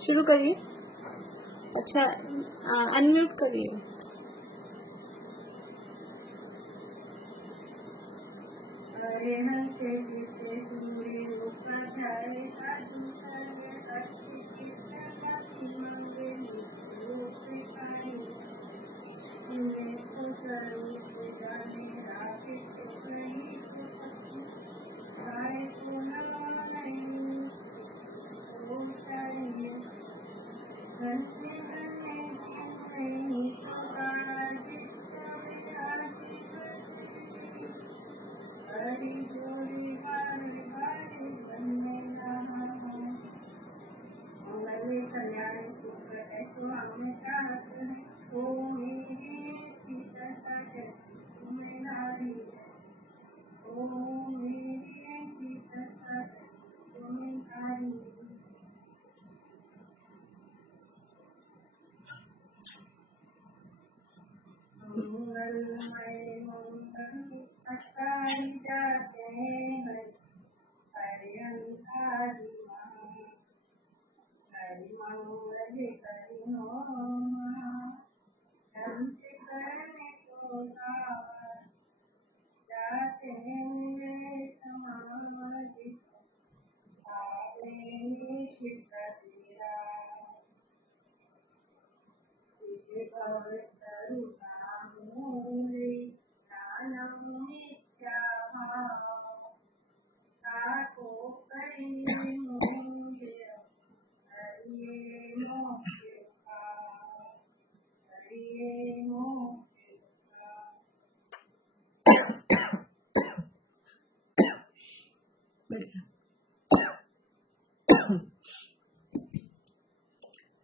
शुरू करिए। अच्छा, अनम्यूट करिए।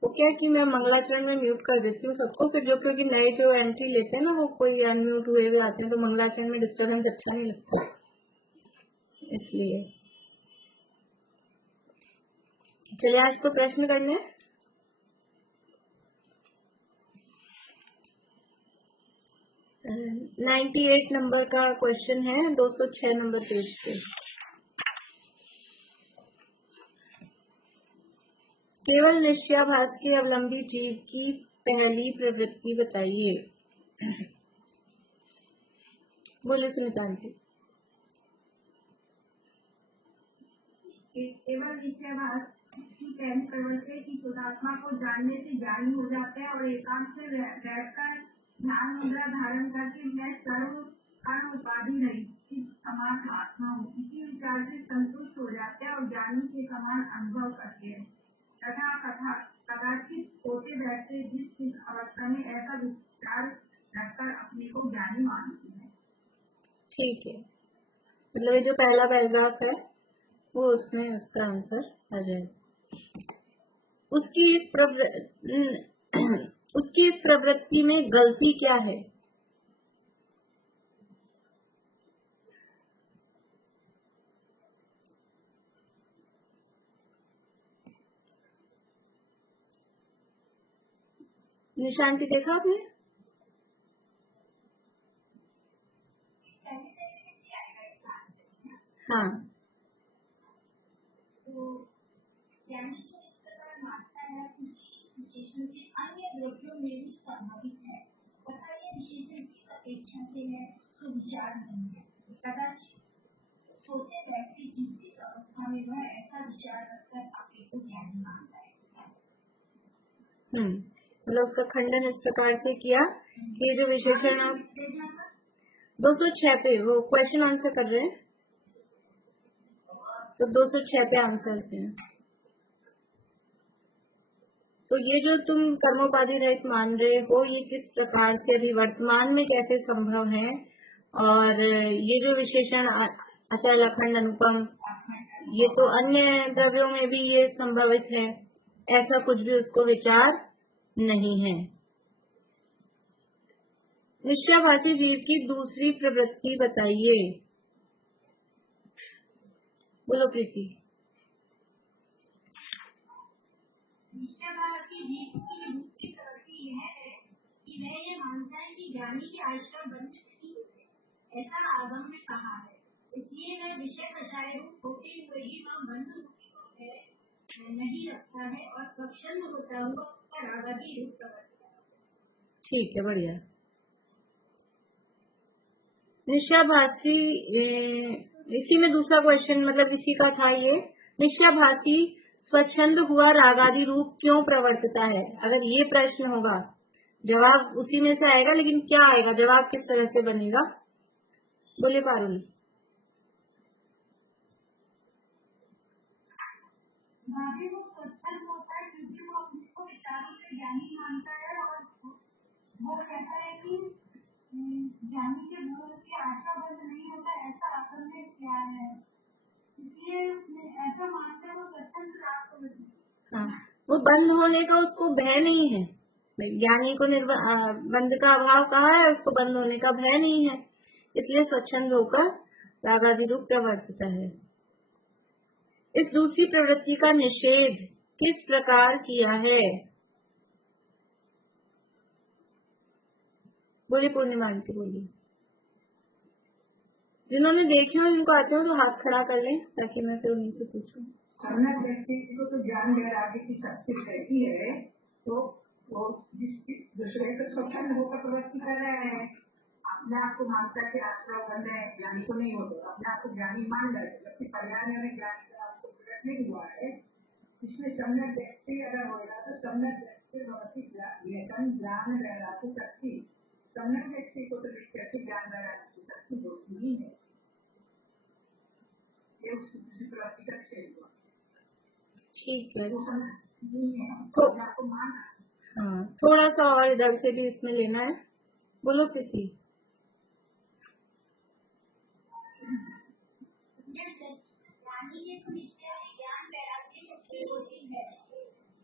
वो क्या कि मैं मंगलाचरण में म्यूट कर देती हूँ सबको, फिर जो क्योंकि नए जो एंट्री लेते हैं ना वो कोई अनम्यूट हुए हुए आते हैं तो मंगलाचरण में डिस्टर्बेंस अच्छा नहीं लगता, इसलिए। चलिए आज को प्रश्न करने। हैं 98 नंबर का क्वेश्चन है 206 नंबर पेज पे। केवल निश्चयाभास के अवलंबी जीव की पहली प्रवृत्ति बताइए। बोले सुनीता आंटी। केवल निश्चयाभास की पहली प्रवृत्ति की शुद्धात्मा को जानने से ज्ञानी हो जाता है और एकांत से बैठकर ध्यान मुद्रा धारण करके मैं सर्व कर्म उपाधि रही समान आत्मा हूँ, इसी विचार से संतुष्ट हो जाते हैं और ज्ञानी के समान अनुभव करते हैं तथा कदाचित होते बैठते जिस अवस्था में ऐसा विचार रखकर अपने को ज्ञानी मानते हैं। ठीक है, मतलब ये जो पहला पैराग्राफ है वो उसमें उसका आंसर आ जाएगा। उसकी इस प्रवृत्ति में गलती क्या है? निशांति देखा आपने? हाँ, तो ज्ञानी जो इस प्रकार मानता है उसी विशेषण से अन्य द्रव्यों में भी संभावित है तथा यह विशेषण किस अपेक्षा से है सो विचार नहीं है। कदाचित सोते व्यक्ति जिस अवस्था में वह ऐसा विचार रखकर अपने को ज्ञानी मानता है। मतलब उसका खंडन इस प्रकार से किया कि ये जो विशेषण 206 पे वो क्वेश्चन आंसर कर रहे हैं तो 206 पे आंसर से। तो ये जो तुम कर्मोपाधि रहित मान रहे हो ये किस प्रकार से अभी वर्तमान में कैसे संभव है, और ये जो विशेषण अचल अखंड अनुपम ये तो अन्य द्रव्यों में भी ये संभवित है, ऐसा कुछ भी उसको विचार नहीं है। निश्चयाभासी जीव की दूसरी प्रवृत्ति बताइए। बोलो प्रीति। निश्चयाभासी जीव की दूसरी प्रवृत्ति यह है कि वह ये मानता है कि ज्ञानी की आश्रय बंध नहीं होते, ऐसा आगम में कहा है, इसलिए वह विषय कषाय रूप होते हुए ही वह बंध मुक्ति है नहीं रखता है और स्वच्छंद होता हुआ उसका रागादी रूप प्रकट। ठीक है, बढ़िया। निशाभासी, इसी में दूसरा क्वेश्चन मतलब इसी का था ये। निशाभासी स्वच्छंद हुआ रागादि रूप क्यों प्रवर्तता है? अगर ये प्रश्न होगा, जवाब उसी में से आएगा, लेकिन क्या आएगा, जवाब किस तरह से बनेगा? बोलिए पारुल। भाभी वो स्वच्छंद होता है क्योंकि वो अपने को विचारों से ज्ञानी मानता है और वो कहता है कि ज्ञानी के गुण की आशा बंद नहीं होता, ऐसा असल में क्या है, इसलिए ऐसा मानते हैं वो स्वच्छंद राग को। हाँ, वो बंद होने का उसको भय नहीं है। ज्ञानी को बंद का अभाव कहा है, उसको बंद होने का भय नहीं है, इसलिए स्वच्छंद होकर रागादि रूप प्रवर्तता है। इस दूसरी प्रवृत्ति का निषेध किस प्रकार किया है? बोलिए पूर्णिमा आंटी, बोलिए। जिन्होंने देखे हो, इनको आते हो तो हाथ खड़ा कर लें ताकि मैं फिर उन्हीं से पूछूं। सम्यक व्यक्ति को तो ज्ञान वैराग्य की शक्ति रहती है, तो वो दूसरे को स्वच्छंद होकर प्रवृत्ति कर रहे हैं। अपने आप को मानता है कि आश्रय बंद है, ज्ञानी को नहीं होते, अपने आप को ज्ञानी मान रहे, जबकि पर्यावरण में ज्ञान का आपको प्रकट नहीं हुआ है। इसलिए सम्यक व्यक्ति अगर होगा तो सम्यक व्यक्ति ज्ञान वैराग्य शक्ति, सम्यक व्यक्ति को तो कैसे ज्ञान वैराग्य की शक्ति होती ही है, ये उसकी प्रवृत्ति का क्षेत्र हुआ। ठीक है, तो हाँ, थोड़ा सा और इधर से भी इसमें लेना है। बोलो प्रीति।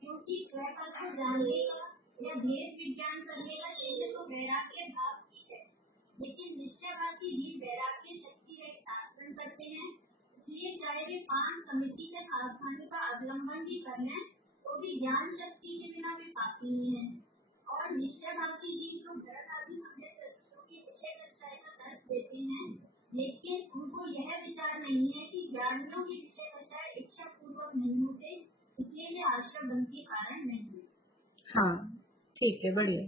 क्योंकि स्वयं को जानने का या भेद विज्ञान करने का क्षेत्र तो वैराग्य भाव की है, लेकिन निश्चयवासी जीव वैराग्य शक्ति एक शासन करते हैं, इसलिए चाहे वे 5 समिति के सावधानी का अवलंबन भी कर लें तो भी ज्ञान शक्ति के बिना वे पापी ही हैं। और निश्चयवासी जीव तो भरत आदि सभ्य दृष्टियों के विषय कक्षाएं का तर्क देते हैं, लेकिन उनको यह विचार नहीं है कि ज्ञानियों के विषय कक्षाएं इच्छा पूर्वक नहीं होते, इसलिए वे आश्रय बंध के कारण नहीं हुए। हाँ, ठीक है, बढ़िया।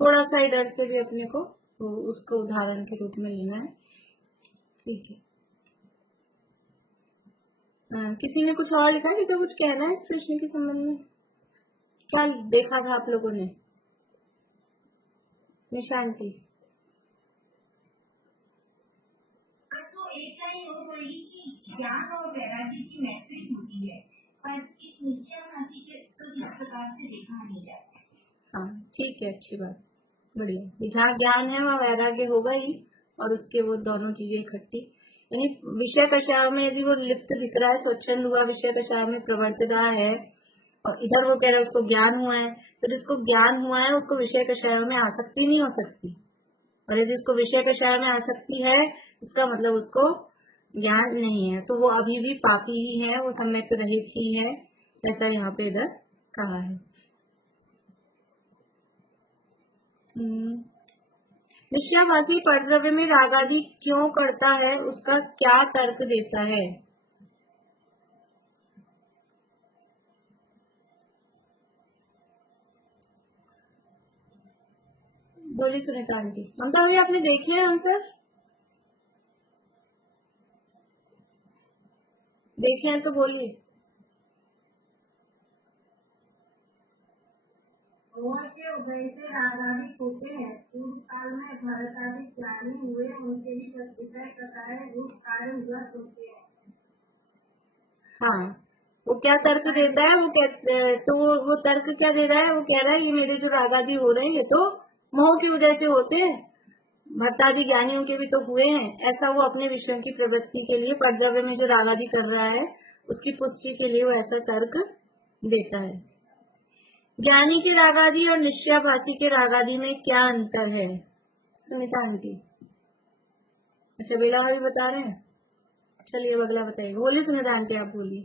थोड़ा सा इधर से भी अपने को तो उसको उदाहरण के रूप में लेना है। ठीक है, किसी ने कुछ और लिखा, किसी को कुछ कहना है इस प्रश्न के संबंध में? क्या देखा था आप लोगों ने? निशांति। तो ऐसा ही हो गई कि ज्ञान और वैराग्य की मैत्री होती है, पर इस निश्चय राशि के तो इस प्रकार से देखा नहीं जाता। हाँ, ठीक है, अच्छी बात, बढ़िया। जहाँ ज्ञान है वहाँ वैराग्य होगा ही, और उसके वो दोनों चीजें इकट्ठी, यानी विषय कषाय में यदि वो लिप्त दिख रहा है, स्वच्छंद हुआ, विषय कषाय में प्रवर्त रहा है, और इधर वो कह रहा है उसको ज्ञान हुआ है, तो जिसको ज्ञान हुआ है उसको विषय कषाय में आसक्ति नहीं हो सकती, और यदि उसको विषय कषाय में आसक्ति है, इसका मतलब उसको ज्ञान नहीं है, तो वो अभी भी पापी ही है, वो सम्यक रहित ही है, ऐसा यहाँ पे इधर कहा है। निश्चयवासी परद्रव्य में रागादि क्यों करता है, उसका क्या तर्क देता है? बोलिए सुनीता आंटी। ममता भाभी, आपने देखे हैं आंसर? देखे हैं तो बोलिए। और के उभय से रागादि होते हैं, पूर्व काल में भरत आदि ज्ञानी हुए, उनके भी विषय कषाय रूप कार्य हुआ होते हैं। हाँ, वो क्या तर्क देता है, वो कहते तो वो तर्क क्या दे रहा है, वो कह रहा है ये मेरे जो रागादि हो रहे हैं ये तो मोह की वजह से होते हैं, भट्टादि ज्ञानियों के भी तो हुए हैं, ऐसा वो अपने विषयों की प्रवृत्ति के लिए परद्रव्य में जो रागादि कर रहा है उसकी पुष्टि के लिए वो ऐसा तर्क देता है। ज्ञानी के रागादि और निश्चयाभासी के रागादि में क्या अंतर है? सुनीता आंटी। अच्छा, बेला भाभी बता रहे हैं, चलिए अगला बताइए। बोलिए सुनीता आंटी, आप बोलिए।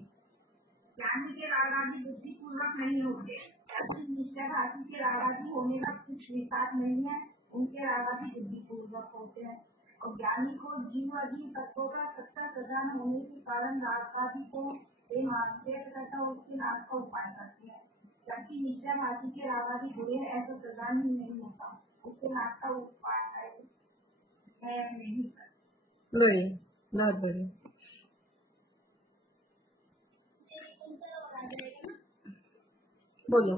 ज्ञानी के रागादि बुद्धि पूर्वक नहीं होते, निश्चयवासी के रागादि होने का कुछ विकास नहीं है, उनके रागादि बुद्धि पूर्वक होते हैं, और ज्ञानी को जीव अजीव तत्वों का सत्ता प्रदान होने के कारण रागादि को ये मानते हैं तथा उसके नाश का उपाय करते हैं, जबकि निश्चय भाषी के रागादि बुरे हैं ऐसा प्रदान ही नहीं होता, उसके नाश का उपाय नहीं करते। बढ़िया, बहुत बढ़िया। बोलो।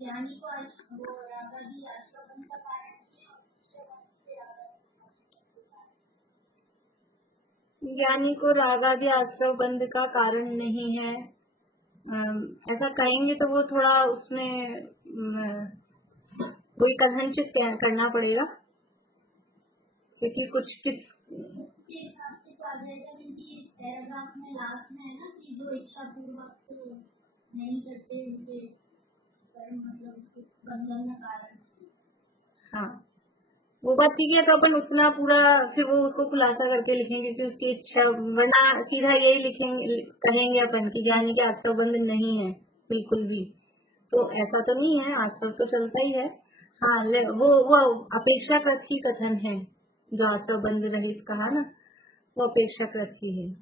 ज्ञानी को वो रागादि आश्रवण का कारण नहीं है और ज्ञानी को रागादि आश्रव बंध का कारण नहीं है, ऐसा कहेंगे तो वो थोड़ा उसमें कोई कथनचित करना पड़ेगा, क्योंकि कुछ किस के हिसाब से तो आ जाएगा, क्योंकि इस पैराग्राफ में लास्ट में है ना कि जो इच्छा पूर्वक नहीं करते उनके कर्म मतलब बंधन का कारण। हाँ, वो बात ठीक है। तो अपन उतना पूरा फिर वो उसको खुलासा करके लिखेंगे कि उसकी इच्छा, वरना सीधा यही लिखेंगे, कहेंगे अपन कि ज्ञानी के आश्रव बंध नहीं है बिल्कुल भी। तो ऐसा तो नहीं है, आश्रव तो चलता ही है। हाँ, वो अपेक्षाकृत ही कथन है, जो आश्रव बंध रहित कहा ना, वो अपेक्षाकृत ही है।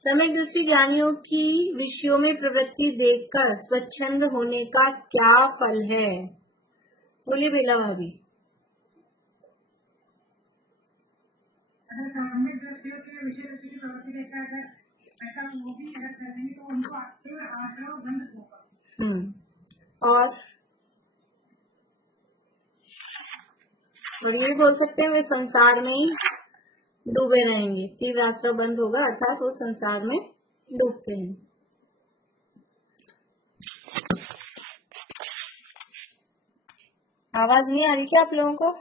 सम्यक दृष्टि ज्ञानियों की विषयों में प्रवृत्ति देखकर स्वच्छंद होने का क्या फल है? बोलिए बेला भाभी। अगर सम्यक दृष्टियों के विषय रुचि की प्रवृत्ति देखता है, अगर ऐसा वो भी अगर करेंगे तो उनको आश्रव बंध होगा। और ये बोल सकते हैं वे संसार में ही डूबे रहेंगे, तीव्र आश्रव बंद होगा, अर्थात वो संसार में डूबते हैं। आवाज नहीं आ रही क्या आप लोगों को?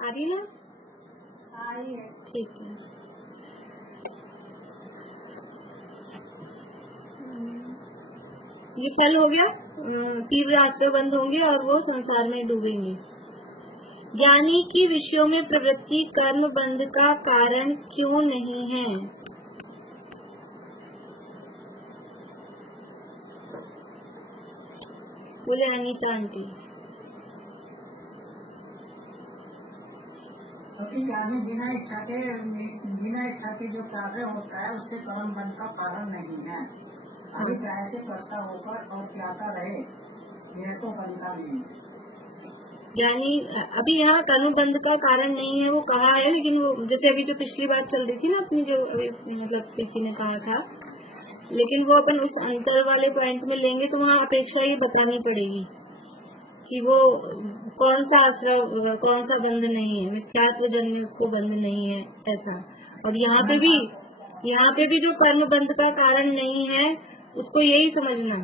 आ रही ना? आ रही है। ठीक है। ये फल हो गया, तीव्र आश्रय बंद होंगे और वो संसार में डूबेंगे। ज्ञानी की विषयों में प्रवृत्ति कर्म बंध का कारण क्यों नहीं है? बोले अनीता आंटी। क्योंकि ज्ञानी बिना इच्छा के जो कार्य होता है उससे कर्म बंध का कारण नहीं है। अभिप्राय से कर्ता होकर और ज्ञाता रहे, यह तो बनता नहीं है। ज्ञानी अभी यहाँ कर्म बंध का कारण नहीं है वो कहा है, लेकिन वो जैसे अभी जो पिछली बात चल रही थी ना अपनी, जो अभी मतलब प्रीति ने कहा था, लेकिन वो अपन उस अंतर वाले पॉइंट में लेंगे तो वहाँ अपेक्षा ये बतानी पड़ेगी कि वो कौन सा आश्रय, कौन सा बंध नहीं है, मिथ्यात्व जन्य उसको बंध नहीं है ऐसा। और यहाँ पे भी जो कर्म बंध का कारण नहीं है उसको यही समझना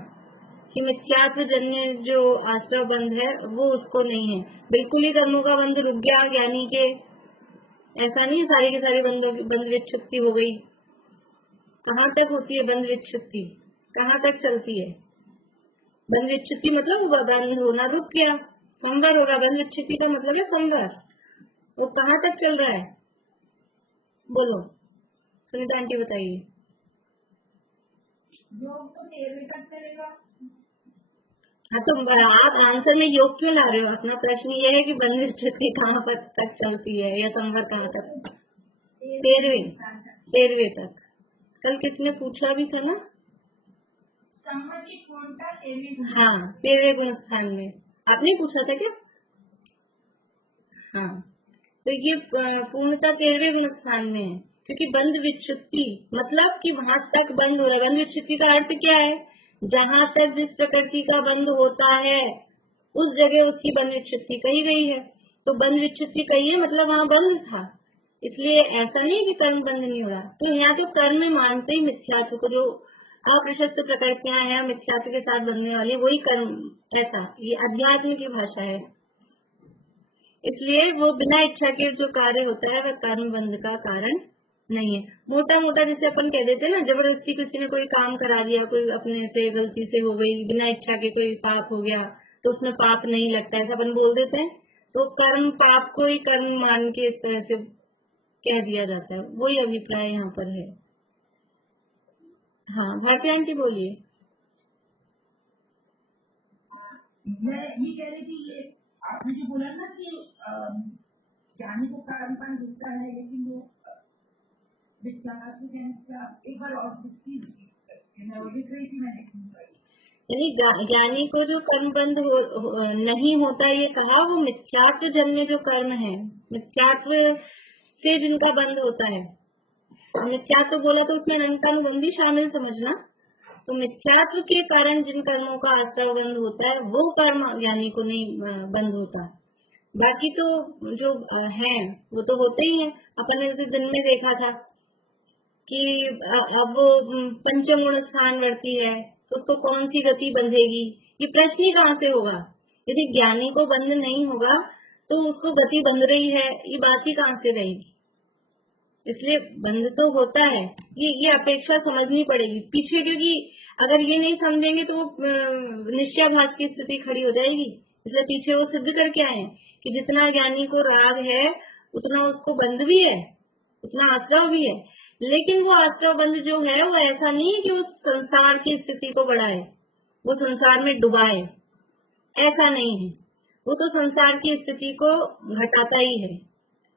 कि मिथ्यात्व जन्य जो आश्रय बंध है वो उसको नहीं है। बिल्कुल ही कर्मों का बंध रुक गया ज्ञानी के, ऐसा नहीं सारी की सारी बंध विच्छुत्ति हो गई। कहाँ तक होती है बंध विच्छुत्ति, कहाँ तक चलती है बंध विच्छुत्ति? मतलब बंध होना रुक गया, संवर होगा। बंध विच्छुत्ति का मतलब है संवर। वो कहाँ तक चल रहा है? बोलो सुनीता आंटी बताइए। योग तो 13वीं तक चलेगा। हाँ, तो आप आंसर में योग क्यों ला रहे हो? अपना प्रश्न ये है कि बंध विच्छुत्ति कहाँ पर तक चलती है या संवर कहाँ तक? 13वीं तक। कल किसने पूछा भी था ना? सम्मति पूर्णता 13वीं। हाँ, 13वें गुण स्थान में आपने पूछा था क्या? हाँ, तो ये पूर्णता 13वें गुण स्थान में है, क्योंकि बंध विच्छुत्ति मतलब कि वहां तक बंद हो रहा है। बंध विच्छुत्ति का अर्थ क्या है? जहां तक जिस प्रकृति का बंध होता है उस जगह उसकी बंध विच्छुत्ति कही गई है। तो बंध विच्छुत्ति कही है मतलब वहां बंद था, इसलिए ऐसा नहीं कि कर्म बंद नहीं हो रहा। तो यहाँ तो कर्म मानते ही मिथ्यात्व को, जो अप्रशस्त प्रकृतियां हैं मिथ्यात्व के साथ बनने वाली, वही कर्म, ऐसा ये अध्यात्म की भाषा है। इसलिए वो बिना इच्छा के जो कार्य होता है वह कर्म बंध का कारण नहीं है। मोटा मोटा जैसे अपन कह देते हैं ना, जबरदस्ती किसी ने कोई काम करा दिया, कोई अपने से गलती से हो गई, बिना इच्छा के कोई पाप हो गया, तो उसमें पाप नहीं लगता, ऐसा अपन बोल देते हैं। तो कर्म, पाप को ही कर्म मान के इस तरह से कह दिया जाता है, वही अभिप्राय यहाँ पर है। हाँ, भारती आंटी बोलिए। मैं ये कह रही थी, ये आपने जो बोला ना कि ज्ञानी को कर्म बंध होता है, लेकिन वो एक बार और लिख रही थी मैंने। यानी ज्ञानी को जो कर्म बंध नहीं होता ये कहा, वो मिथ्यात्व जन्य जो कर्म है, मिथ्यात्व से जिनका बंध होता है। मिथ्यात्व बोला तो उसमें अनंतानुबंधी शामिल समझना। तो मिथ्यात्व के कारण जिन कर्मों का आश्रय बंद होता है, वो कर्म ज्ञानी को नहीं बंद होता। बाकी तो जो है वो तो होते ही है। अपन ने जैसे दिन में देखा था कि अब वो पंचमूल स्थान वर्ती है, तो उसको कौन सी गति बंधेगी, ये प्रश्न ही कहाँ से होगा। यदि ज्ञानी को बंध नहीं होगा तो उसको गति बंध रही है, ये बात ही कहाँ से रहेगी। इसलिए बंध तो होता है, ये अपेक्षा समझनी पड़ेगी पीछे, क्योंकि अगर ये नहीं समझेंगे तो निश्चयाभास की स्थिति खड़ी हो जाएगी। इसलिए पीछे वो सिद्ध करके आए हैं कि जितना ज्ञानी को राग है उतना उसको बंध भी है, उतना आश्रव भी है। लेकिन वो आश्रव बंध जो है वो ऐसा नहीं है कि वो संसार की स्थिति को बढ़ाए, वो संसार में डुबाए, ऐसा नहीं है। वो तो संसार की स्थिति को घटाता ही है,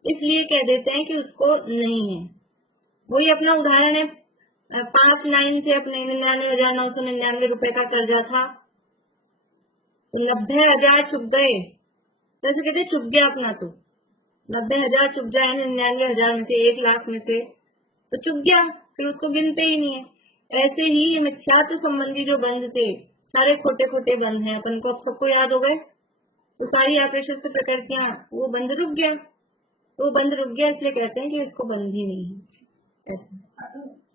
इसलिए कह देते हैं कि उसको नहीं है। वही अपना उदाहरण है, 5 लाइन थे अपने, 99,999 रुपए का कर्जा था, तो 90,000 चुप गए। जैसे कहते चुप गया अपना, तो 90,000 चुप जाए 99,000 में से, 1 लाख में से, तो चुप गया, फिर उसको गिनते ही नहीं है। ऐसे ही ये मिथ्यात्व संबंधी जो बंध थे, सारे खोटे खोटे बंध हैं, अपन को अब सबको याद हो गए। तो सारी आप्रशस्त प्रकृतियां, वो बंध रुक गया, तो वो बंद रुक गया, इसलिए कहते हैं कि इसको बंद ही नहीं है। ऐसा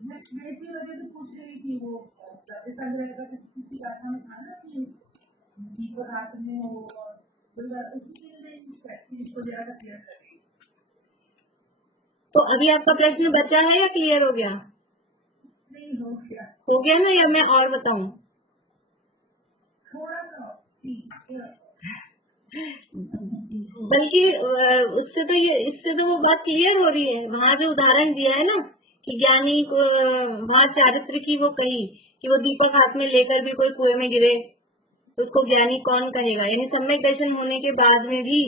मैं इसी वजह से पूछ रही थी, वो किसी आत्मा में था ना कि जीवन रात में हो, इसको ज्यादा क्लियर कर रही। तो अभी आपका प्रश्न बचा है या क्लियर हो गया? नहीं हो गया। हो गया ना, या मैं और बताऊं? थोड़ा सा बल्कि इससे तो वो बात क्लियर हो रही है। वहां जो उदाहरण दिया है ना कि ज्ञानी को, वहां चारित्र की वो कही कि वो दीपक हाथ में लेकर भी कोई कुएं में गिरे तो उसको ज्ञानी कौन कहेगा। यानी सम्यक दर्शन होने के बाद में भी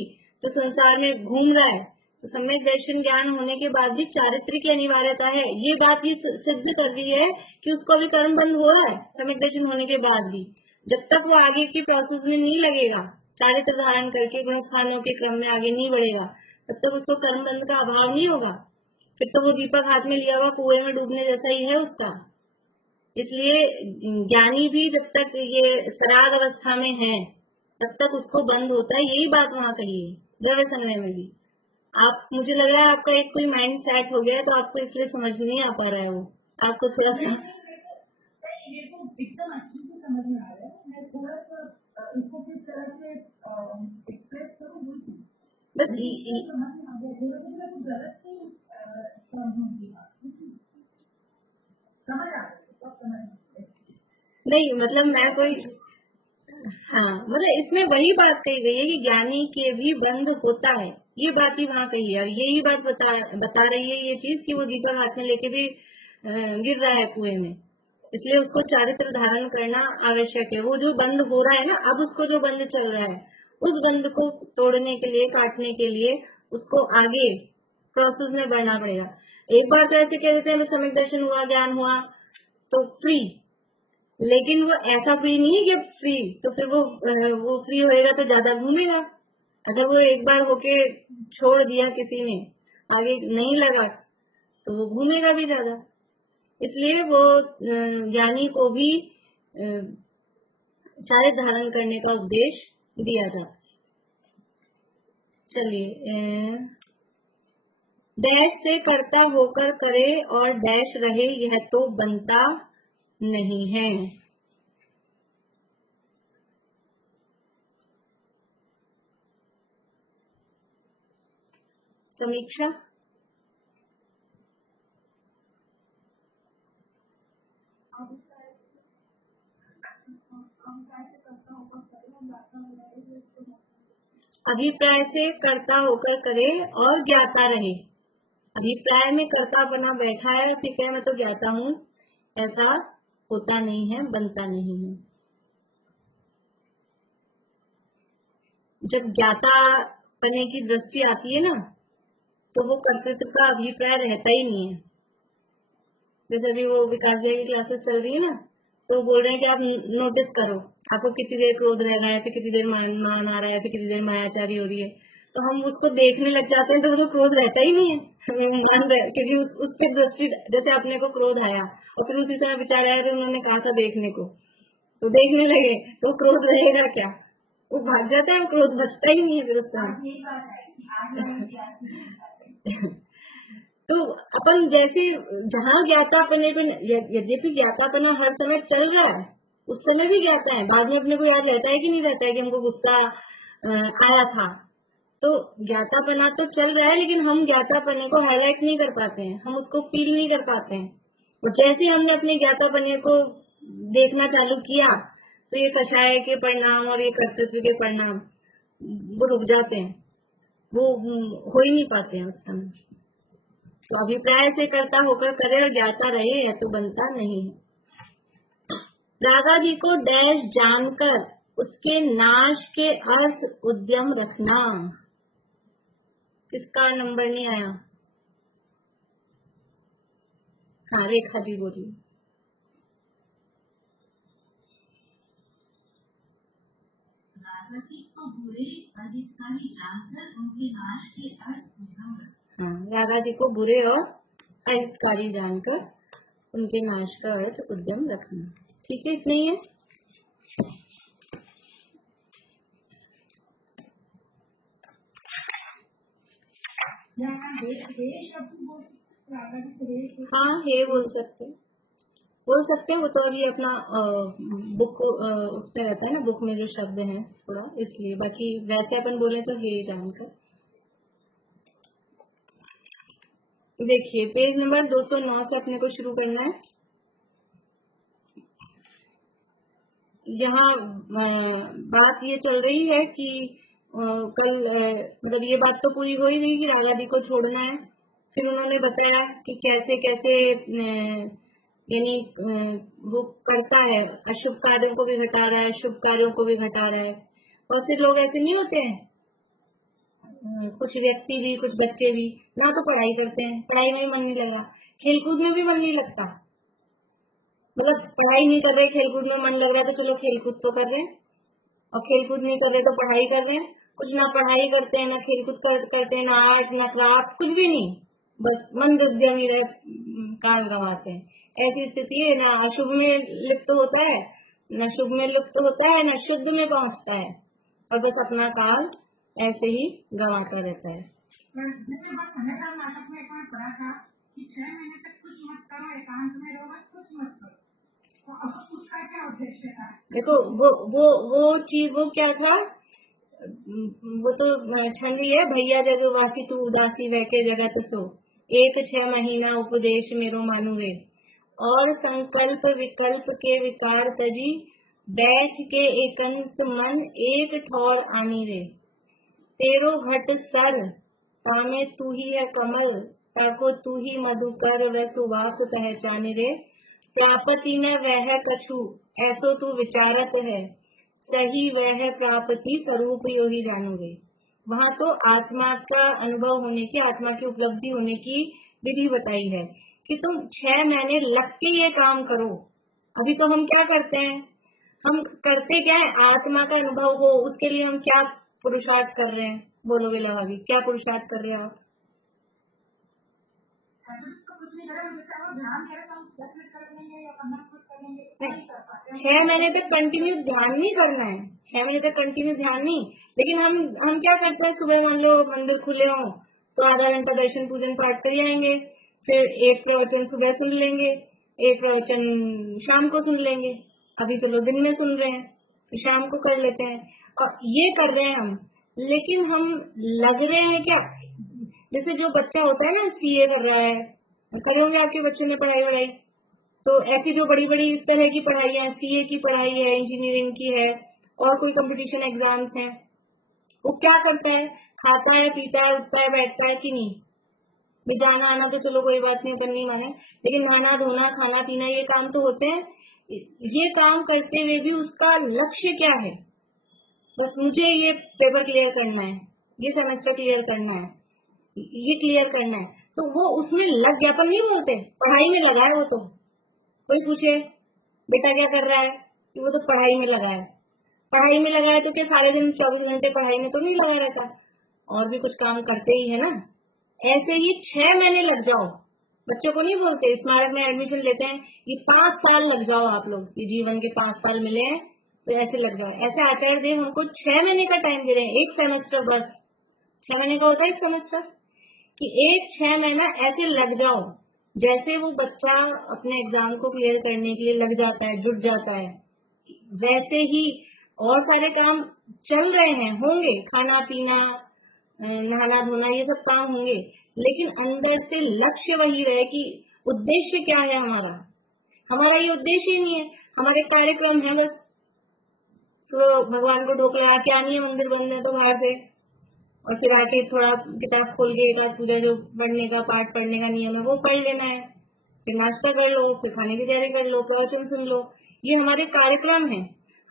तो संसार में घूम रहा है, तो सम्यक दर्शन ज्ञान होने के बाद भी चारित्र की अनिवार्यता है। ये बात ये सिद्ध कर रही है कि उसको अभी कर्म बंद हो रहा है सम्यक दर्शन होने के बाद भी। जब तक वो आगे की प्रोसेस में नहीं लगेगा, चारित्र धारण करके गुण स्थानों के क्रम में आगे नहीं बढ़ेगा, तब तक उसको कर्म बंध का अभाव नहीं होगा। फिर तो वो दीपक हाथ में लिया हुआ कुएं में डूबने जैसा ही है उसका। इसलिए ज्ञानी भी जब तक ये सराग अवस्था में है तब तक उसको बंद होता है। यही बात वहां कही है द्रव्य संग्रह में भी। आप, मुझे लग रहा है आपका एक कोई माइंड सेट हो गया है, तो आपको इसलिए समझ नहीं आ पा रहा है वो, आपको थोड़ा सा एकदम अच्छे से समझ में आ रहा है। मैं थोड़ा सा इसको किस तरह से एक्सप्रेस करूँ, बस समझ में आ गया। थोड़ा सा कुछ गलत नहीं समझ आ गया, नहीं, मतलब मैं कोई, हाँ, मतलब इसमें वही बात कही गई है कि ज्ञानी के भी बंध होता है, ये बात ही वहां कही है। और यही बात बता रही है ये चीज कि वो दीपक हाथ में लेके भी गिर रहा है कुएं में, इसलिए उसको चारित्र धारण करना आवश्यक है। वो जो बंद हो रहा है ना, अब उसको जो बंद चल रहा है, उस बंद को तोड़ने के लिए, काटने के लिए उसको आगे प्रोसेस में बढ़ना पड़ेगा। एक बार तो ऐसे कह देते हैं सम्यक दर्शन हुआ, ज्ञान हुआ तो फ्री, लेकिन वो ऐसा फ्री नहीं है कि फ्री, तो फिर वो फ्री होएगा तो ज्यादा घूमेगा। अगर वो एक बार होके छोड़ दिया किसी ने, आगे नहीं लगा, तो वो घूमेगा भी ज्यादा। इसलिए वो ज्ञानी को भी चारित्र धारण करने का उपदेश दिया जाता है। चलिए, डैश से कर्ता होकर करे और डैश रहे, यह तो बनता नहीं है। समीक्षा। अभिप्राय से कर्ता होकर करे और ज्ञाता रहे। अभिप्राय में कर्ता बना बैठा है, फिर कहे मैं तो ज्ञाता हूँ, ऐसा होता नहीं है, बनता नहीं है। जब ज्ञाता बने की दृष्टि आती है ना, तो वो कर्तृत्व का अभिप्राय रहता ही नहीं है। जैसे अभी वो विकास भैया की क्लासेस चल रही है ना, तो बोल रहे हैं कि आप नोटिस करो, आपको कितनी देर क्रोध रह रहा है, फिर कितनी देर मान आ रहा है, फिर कितनी देर मायाचारी हो रही है। तो हम उसको देखने लग जाते हैं, तो वो तो क्रोध रहता ही नहीं है, हमें मान रहे, क्योंकि उस पर दृष्टि, जैसे अपने को क्रोध आया और फिर उसी समय विचार आया, तो उन्होंने कहा था देखने को, तो देखने लगे, तो क्रोध रहेगा क्या? वो भाग जाता है, वो क्रोध बचता ही नहीं है फिर उस समय। तो अपन जैसे जहाँ ज्ञातापने पे, यद्यपि ज्ञातापना हर समय चल रहा है, उस समय भी ज्ञाता है, बाद में अपने को याद रहता है कि नहीं रहता है कि हमको गुस्सा आया था, तो ज्ञातापना तो चल रहा है, लेकिन हम ज्ञातापने को हाईलाइट नहीं कर पाते हैं, हम उसको फील नहीं कर पाते हैं। और जैसे हमने अपने ज्ञातापने को देखना चालू किया, तो ये कषाय के परिणाम और ये कर्तृत्व के परिणाम वो रुक जाते हैं, वो हो ही नहीं पाते हैं उस समय। तो अभिप्राय से कर्ता होकर करे और ज्ञाता रहे, है तो बनता नहीं है। रागादि को डैश जानकर उसके नाश के अर्थ उद्यम रखना। किसका नंबर नहीं आया? हाँ, रेखा जी बोलिए। रागादि को बुरे अधिकारी जानकर उनके नाश के अर्थ उद्यम रखना। हाँ, रागादि को बुरे और अहितकारी जानकर उनके नाश का अर्थ उद्यम रखना। ठीक है, इतना ही है। हाँ, हे बोल सकते हैं, वो तो अभी अपना बुक उसमें रहता है ना, बुक में जो शब्द हैं थोड़ा, इसलिए। बाकी वैसे अपन बोले तो हे जानकर। देखिए, पेज नंबर 209 से अपने को शुरू करना है। यहाँ बात ये चल रही है कि कल मतलब ये बात तो पूरी हो ही गई कि रागादि को छोड़ना है। फिर उन्होंने बताया कि कैसे कैसे यानी वो करता है, अशुभ कार्यों को भी घटा रहा है, शुभ कार्यों को भी घटा रहा है। बहुत से लोग ऐसे नहीं होते हैं, कुछ व्यक्ति भी, कुछ बच्चे भी ना तो पढ़ाई करते हैं, पढ़ाई में मन नहीं लगा, खेलकूद में भी मन नहीं लगता। मतलब पढ़ाई नहीं कर रहे, खेलकूद में मन लग रहा है, तो चलो खेलकूद तो कर रहे हैं, और खेलकूद नहीं कर रहे तो पढ़ाई कर रहे हैं। कुछ ना पढ़ाई करते हैं, ना खेलकूद करते हैं, ना आर्ट ना क्राफ्ट, कुछ भी नहीं, बस मन उद्यमी रहे, काम गंवाते हैं। ऐसी स्थिति है, ना अशुभ में लिप्त होता है, न शुभ में लिप्त होता है, न शुद्ध में पहुंचता है, और बस अपना काल ऐसे ही गंवाता रहता है। जैसे बस हमेशा नाटक में एक बार पढ़ा था कि 6 महीने तक कुछ मत करो, एकांत में रहो, बस कुछ मत करो, तो अब उसका क्या उद्देश्य था? देखो, वो चीज, वो क्या था, वो तो छंद ही है, भैया जगवासी तू उदासी वह के जगत सो, एक 6 महीना उपदेश मेरो मानु रे, और संकल्प विकल्प के विकार तजी, बैठ के एकांत मन एक ठौर आनी रे, तेरो घट सर पामे तू ही है कमल, ताको तू ही मधुकर व सुवास पहचाने रे, प्रापति न वह कछु ऐसो तू विचारत है, सही वह प्रापति स्वरूप यो ही जानोगे। वहां तो आत्मा का अनुभव होने की, आत्मा की उपलब्धि होने की विधि बताई है कि तुम 6 महीने लग के ये काम करो। अभी तो हम क्या करते हैं, हम करते क्या है, आत्मा का अनुभव हो उसके लिए हम क्या पुरुषार्थ कर रहे हैं? बोलोगे भाभी, क्या पुरुषार्थ कर रहे हैं आप? कुछ नहीं करें, ध्यान करें तो 10 मिनट कर लेंगे या 15 मिनट कर लेंगे, नहीं कर पाते। 6 महीने तक कंटिन्यू ध्यान नहीं करना है, 6 महीने तक कंटिन्यू ध्यान नहीं, लेकिन हम क्या करते हैं, सुबह मान लो मंदिर खुले हों तो आधा घंटा दर्शन पूजन पाठ कर आएंगे, फिर एक प्रवचन सुबह सुन लेंगे, एक प्रवचन शाम को सुन लेंगे। अभी चलो दिन में सुन रहे हैं, फिर शाम को कर लेते हैं, और ये कर रहे हैं हम। लेकिन हम लग रहे हैं क्या, जैसे जो बच्चा होता है ना, सीए कर रहा है, करे होंगे आपके बच्चों ने पढ़ाई वढ़ाई, तो ऐसी जो बड़ी बड़ी इस तरह की पढ़ाई है, सीए की पढ़ाई है, इंजीनियरिंग की है, और कोई कंपटीशन एग्जाम्स हैं, वो क्या करता है, खाता है, पीता है, उठता है, बैठता है कि नहीं। भी जाना आना तो चलो कोई बात नहीं, अपन नहीं माने, लेकिन नहाना धोना खाना पीना ये काम तो होते हैं। ये काम करते हुए भी उसका लक्ष्य क्या है, बस मुझे ये पेपर क्लियर करना है, ये सेमेस्टर क्लियर करना है, ये क्लियर करना है, तो वो उसमें लग गया। अपन नहीं बोलते पढ़ाई में लगा है वो, तो कोई पूछे बेटा क्या कर रहा है, कि वो तो पढ़ाई में लगा है। पढ़ाई में लगा है तो क्या सारे दिन 24 घंटे पढ़ाई में तो नहीं लगा रहता, और भी कुछ काम करते ही है ना। ऐसे ही 6 महीने लग जाओ, बच्चों को नहीं बोलते स्मारक में एडमिशन लेते हैं, ये 5 साल लग जाओ आप लोग, ये जीवन के 5 साल मिले हैं तो ऐसे लग जाओ। ऐसे आचार्य देव हमको 6 महीने का टाइम दे रहे हैं, एक सेमेस्टर, बस 6 महीने का होता है एक सेमेस्टर, कि एक 6 महीना ऐसे लग जाओ। जैसे वो बच्चा अपने एग्जाम को क्लियर करने के लिए लग जाता है, जुट जाता है, वैसे ही और सारे काम चल रहे हैं, होंगे, खाना पीना, नहाना धोना, ये सब काम होंगे, लेकिन अंदर से लक्ष्य वही रहे कि उद्देश्य क्या है हमारा। हमारा ये उद्देश्य ही नहीं है, हमारे कार्यक्रम है बस सुबह भगवान को ढोक लगा के आनी है, मंदिर बंद है तो बाहर से, और फिर आके थोड़ा किताब खोल के एक आध पूजा जो पढ़ने का, पाठ पढ़ने का नियम है वो पढ़ लेना है, फिर नाश्ता कर लो, फिर खाने की तैयारी कर लो, प्रवचन सुन लो। ये हमारे कार्यक्रम है।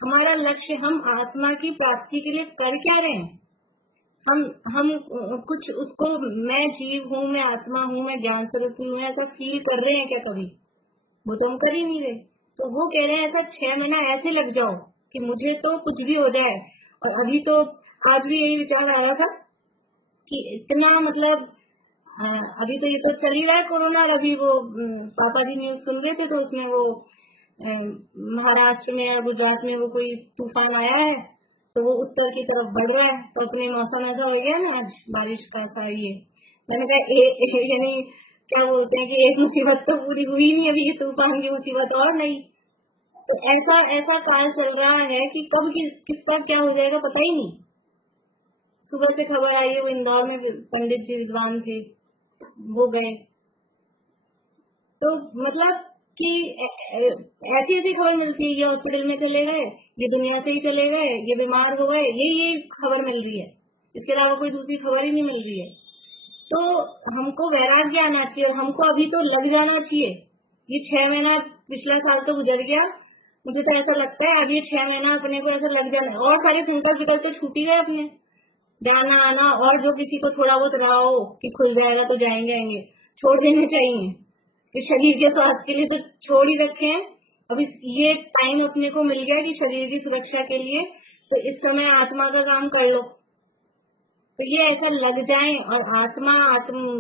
हमारा लक्ष्य, हम आत्मा की प्राप्ति के लिए कर क्या रहे हैं, हम कुछ उसको, मैं जीव हूँ, मैं आत्मा हूँ, मैं ज्ञान स्वरूप हूँ, ऐसा फील कर रहे हैं क्या कभी? वो तो हम कर ही नहीं रहे। तो वो कह रहे हैं ऐसा 6 महीना ऐसे लग जाओ कि मुझे तो कुछ भी हो जाए। और अभी तो आज भी यही विचार आया था कि इतना मतलब अभी तो ये तो चल ही रहा है कोरोना, और अभी वो पापा जी न्यूज सुन रहे थे तो उसमें वो महाराष्ट्र में और गुजरात में वो कोई तूफान आया है, तो वो उत्तर की तरफ बढ़ रहा है, तो अपने मौसम ऐसा हो गया ना आज बारिश का ऐसा। ये मैंने कहा यानी क्या बोलते हैं कि एक मुसीबत तो पूरी हुई नहीं, अभी ये तूफान की मुसीबत और नहीं। तो ऐसा ऐसा काल चल रहा है कि कब किसका क्या हो जाएगा पता ही नहीं। सुबह से खबर आई है, वो इंदौर में पंडित जी विद्वान थे, वो गए। तो मतलब कि ऐसी ऐसी खबर मिलती है, ये हॉस्पिटल में चले गए, ये दुनिया से ही चले गए, ये बीमार हो गए, ये खबर मिल रही है, इसके अलावा कोई दूसरी खबर ही नहीं मिल रही है। तो हमको वैराग्य आना चाहिए, और हमको अभी तो लग जाना चाहिए। ये 6 महीना पिछला साल तो गुजर गया, मुझे तो ऐसा लगता है अब ये 6 महीना अपने को ऐसा लग जाना, और सारे संकल्प विकल्प तो छूट ही गए अपने, जाना आना, और जो किसी को थोड़ा बहुत रहा हो कि खुल जाएगा तो जाएंगे आएंगे, छोड़ देने चाहिए। कि शरीर के स्वास्थ्य के लिए तो छोड़ ही रखे हैं। अब ये टाइम अपने को मिल गया कि शरीर की सुरक्षा के लिए, तो इस समय आत्मा का काम कर लो। तो ये ऐसा लग जाए, और आत्मा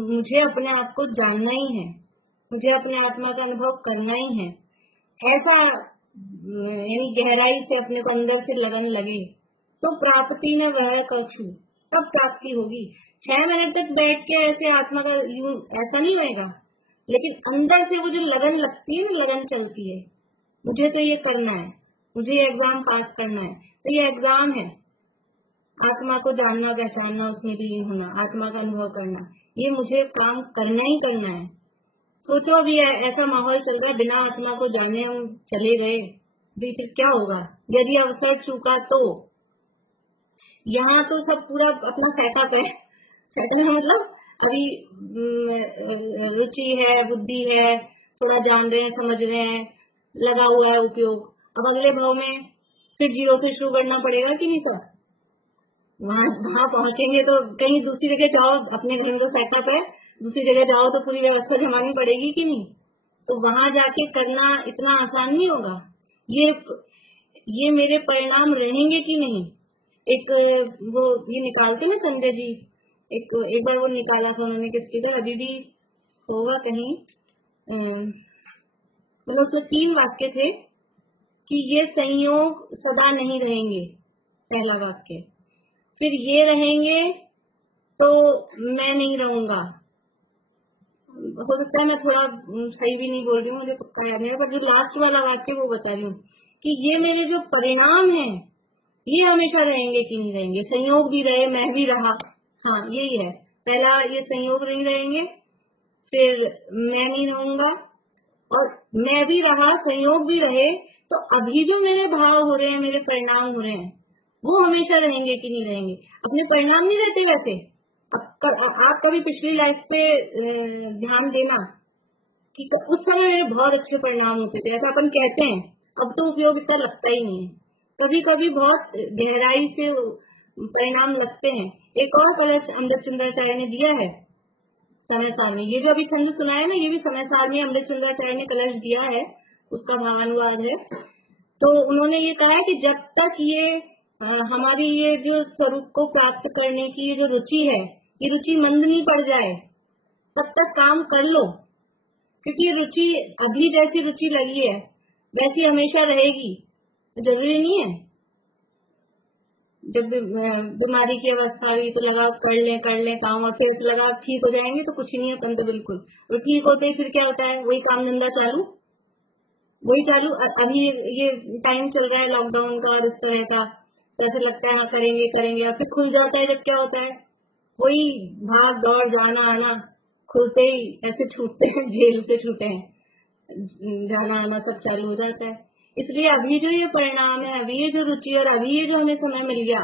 मुझे अपने आप को जानना ही है, मुझे अपने आत्मा का अनुभव करना ही है, ऐसा यानी गहराई से अपने को अंदर से लगन लगे, तो प्राप्ति न वह कछु, तब प्राप्ति होगी। 6 मिनट तक बैठ के ऐसे आत्मा का यूं ऐसा नहीं होएगा, लेकिन अंदर से वो जो लगन लगती है ना, लगन चलती है, मुझे तो ये करना है, मुझे ये एग्जाम पास करना है, तो ये एग्जाम है, आत्मा को जानना, पहचानना, उसमें लीन होना, आत्मा का अनुभव करना, ये मुझे काम करना ही करना है। सोचो अभी ऐसा माहौल चल रहा है, बिना आत्मा को जाने हम चले गए, भी फिर क्या होगा यदि अवसर चूका तो। यहाँ तो सब पूरा अपना सेटअप है, सेटअप मतलब अभी रुचि है, बुद्धि है, थोड़ा जान रहे हैं, समझ रहे हैं, लगा हुआ है उपयोग। अब अगले भाव में फिर जीरो से शुरू करना पड़ेगा कि नहीं सर? वहां पहुंचेंगे तो कहीं दूसरी जगह जाओ, अपने घर में तो सेटअप है, दूसरी जगह जाओ तो पूरी व्यवस्था जमानी पड़ेगी कि नहीं? तो वहां जाके करना इतना आसान नहीं होगा। ये मेरे परिणाम रहेंगे कि नहीं? एक वो ये निकालते ना संजय जी, एक बार वो निकाला था उन्होंने किसकी तरह, अभी भी होगा कहीं, मतलब उसमें 3 वाक्य थे कि ये संयोग सदा नहीं रहेंगे, पहला वाक्य, फिर ये रहेंगे तो मैं नहीं रहूंगा। हो सकता है मैं थोड़ा सही भी नहीं बोल रही हूँ, मुझे पक्का याद नहीं है, पर जो लास्ट वाला वाक्य वो बता रही हूँ कि ये मेरे जो परिणाम हैं ये हमेशा रहेंगे कि नहीं रहेंगे। संयोग भी रहे, मैं भी रहा, हाँ यही है। पहला ये संयोग नहीं रहेंगे, फिर मैं नहीं रहूंगा, और मैं भी रहा, संयोग भी रहे, तो अभी जो मेरे भाव हो रहे हैं, मेरे परिणाम हो रहे हैं, वो हमेशा रहेंगे कि नहीं रहेंगे? अपने परिणाम नहीं रहते वैसे। आप कभी पिछली लाइफ पे ध्यान देना कि उस समय मेरे बहुत अच्छे परिणाम होते थे, ऐसा अपन कहते हैं। अब तो उपयोग इतना लगता ही नहीं है। कभी कभी बहुत गहराई से परिणाम लगते हैं। एक और कलश अमृत चंद्राचार्य ने दिया है समय सार में। ये जो अभी छंद सुना है ना, ये भी समय सार में अमृत चंद्राचार्य ने कलश दिया है, उसका भावानुवाद है। तो उन्होंने ये कहा है कि जब तक ये हमारी ये जो स्वरूप को प्राप्त करने की ये जो रुचि है, ये रुचि मंद नहीं पड़ जाए, तब तक काम कर लो। क्योंकि ये रुचि अभी जैसी रुचि लगी है वैसी हमेशा रहेगी, जरूरी नहीं है। जब बीमारी की अवस्था हुई तो लगा कर ले काम, और फिर से लगा ठीक हो जाएंगे, तो कुछ ही नहीं है अपन तो बिल्कुल। और ठीक होते ही फिर क्या होता है, वही काम धंधा चालू, वही चालू। अभी ये टाइम चल रहा है लॉकडाउन का और इस तरह का, तो ऐसे लगता है हाँ करेंगे करेंगे, और फिर खुल जाता है। जब क्या होता है, वही भाग दौड़ जाना आना, खुलते ही ऐसे छूटते हैं, जेल से छूटे हैं, जाना आना सब चालू हो जाता है। इसलिए अभी जो ये परिणाम है, अभी ये जो रुचि और अभी ये जो हमें समय मिल गया,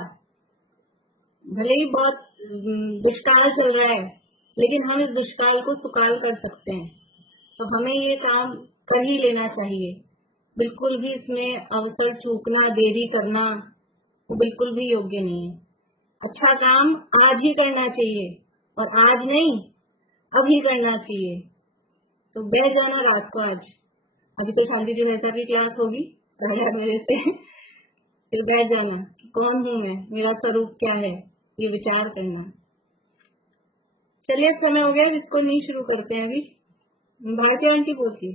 भले ही बहुत दुष्काल चल रहा है, लेकिन हम इस दुष्काल को सुकाल कर सकते हैं। तो हमें ये काम कर ही लेना चाहिए। बिल्कुल भी इसमें अवसर चूकना, देरी करना, वो बिल्कुल भी योग्य नहीं है। अच्छा काम आज ही करना चाहिए, और आज नहीं, अभी करना चाहिए। तो बैठ जाना रात को आज। अभी तो शांति जी वैसा की क्लास होगी 8:30 से। फिर बैठ जाना कि कौन हूं मैं, मेरा स्वरूप क्या है, ये विचार करना। चलिए अब समय हो गया, इसको नहीं शुरू करते हैं अभी। भारती आंटी बोलती।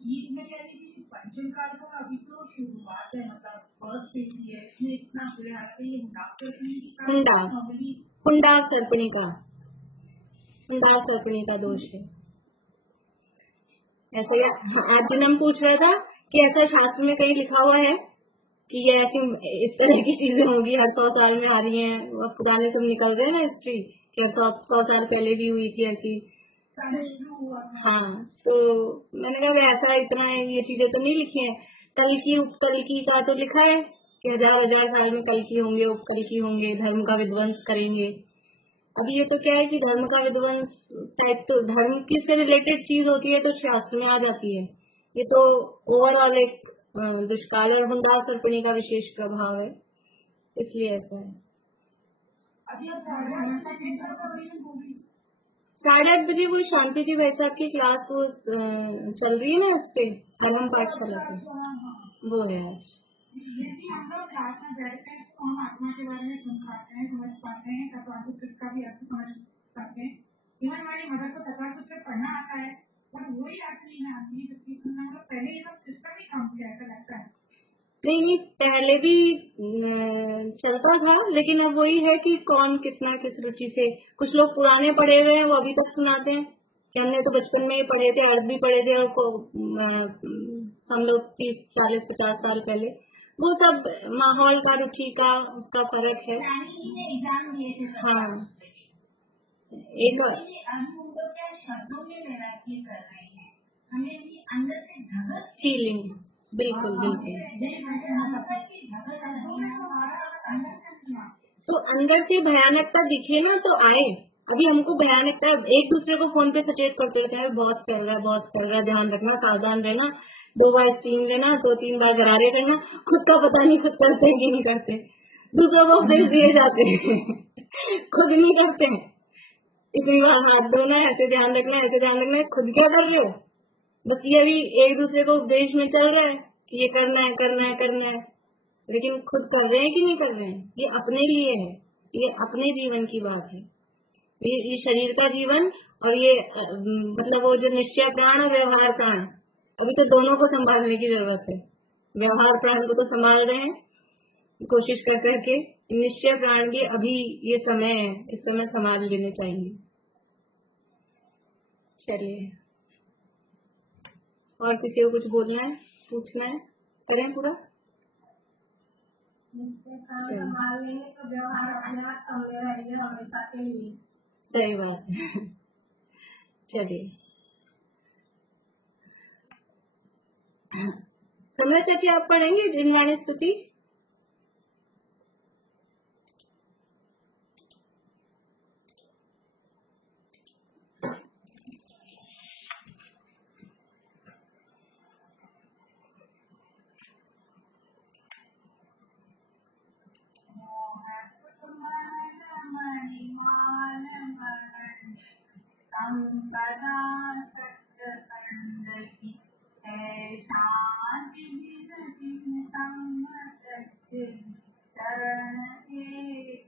ईद में कह रही थी पंचम काल का अभी तो शुरुआत है, मतलब फर्स्ट पेज है, इसमें इतना प्रयास है। ये हुंडा हुंडा सर्पणी का, हुंडा सर्पणी का दोष है। ऐसा आज जन्म पूछ रहा था कि ऐसा शास्त्र में कहीं लिखा हुआ है कि ये ऐसी इस तरह की चीजें होगी, हर 100 साल में आ रही हैं। पुराने सब निकल रहे हैं ना हिस्ट्री, कि 100 साल पहले भी हुई थी ऐसी। हाँ, तो मैंने कहा ऐसा इतना है, ये चीजें तो नहीं लिखी हैं। कल की उपकल की का तो लिखा है कि 1000 साल में कल की होंगे, उपकल की होंगे, धर्म का विध्वंस करेंगे। अब ये तो क्या है कि धर्म का विध्वंस टाइप, तो धर्म की से रिलेटेड चीज होती है तो शास्त्र में आ जाती है। ये तो ओवरऑल एक दुष्काल और हुंडा सर्पणी का विशेष प्रभाव है, इसलिए ऐसा है। अभी अब 8:30 वो शांति जी भाई साहब की क्लास वो चल रही है ना इस पे, धर्म पाठशाला पे, वो है आज। यदि हम लोग क्लास में बैठते हैं तो हम आत्मा के बारे में सुन पाते हैं, समझ पाते हैं, तत्व सूत्र का भी अर्थ समझ पाते हैं। इवन हमारी मदर को तत्व सूत्र पढ़ना आता है, और वही असली में आती है, जबकि हम लोग पहले ये सब सिस्टम ही काम किया, ऐसा लगता है। नहीं, पहले भी चलता था, लेकिन अब वही है कि कौन कितना किस रुचि से। कुछ लोग पुराने पढ़े हुए हैं, वो अभी तक सुनाते हैं कि हमने तो बचपन में ही पढ़े थे, अर्थ भी पढ़े थे, और हम लोग 30, 40, 50 साल पहले। वो सब माहौल का, रुचि का, उसका फर्क है। एग्जाम दिए थे। हाँ, एक क्या शब्दों में वैराग्य कर रहे हैं, हमें भी अंदर से धगस फीलिंग, बिल्कुल बिल्कुल। तो अंदर से भयानकता दिखे ना तो आए। अभी हमको भयानकता, एक दूसरे को फोन पे सचेत करते रहते हैं, बहुत फैल रहा है, बहुत फैल रहा है, ध्यान रखना, सावधान रहना, 2 बार स्टीम लेना, 2-3 बार गरारे करना। खुद का पता नहीं खुद करते हैं कि नहीं करते, दूसरों को उपदेश दिए जाते हैं, खुद नहीं करते हैं। इतनी बार हाथ धोना, ऐसे ध्यान रखना, ऐसे ध्यान रखना, खुद क्या कर रहे हो? बस ये अभी एक दूसरे को उपदेश में चल रहा है कि ये करना है, करना है, करना है, लेकिन खुद कर रहे हैं कि नहीं कर रहे हैं? ये अपने लिए है, ये अपने जीवन की बात है। ये शरीर का जीवन, और ये मतलब वो जो निश्चय प्राण और व्यवहार प्राण, अभी तो दोनों को संभालने की जरूरत है। व्यवहार प्राण को तो संभाल रहे हैं कोशिश कर करके, निश्चय प्राण की अभी ये समय है, इस समय संभाल लेने चाहिए। चलिए, और किसी को कुछ बोलना है, पूछना है, करें पूरा। संभाल लेंगे तो व्यवहार अपने आप सामने रहेगा हमेशा के लिए। सही बात है। चलिए। कमला चाची, आप पढ़ेंगे जिनवाणी स्तुति? संपदा सत्संग की है शांति शरण के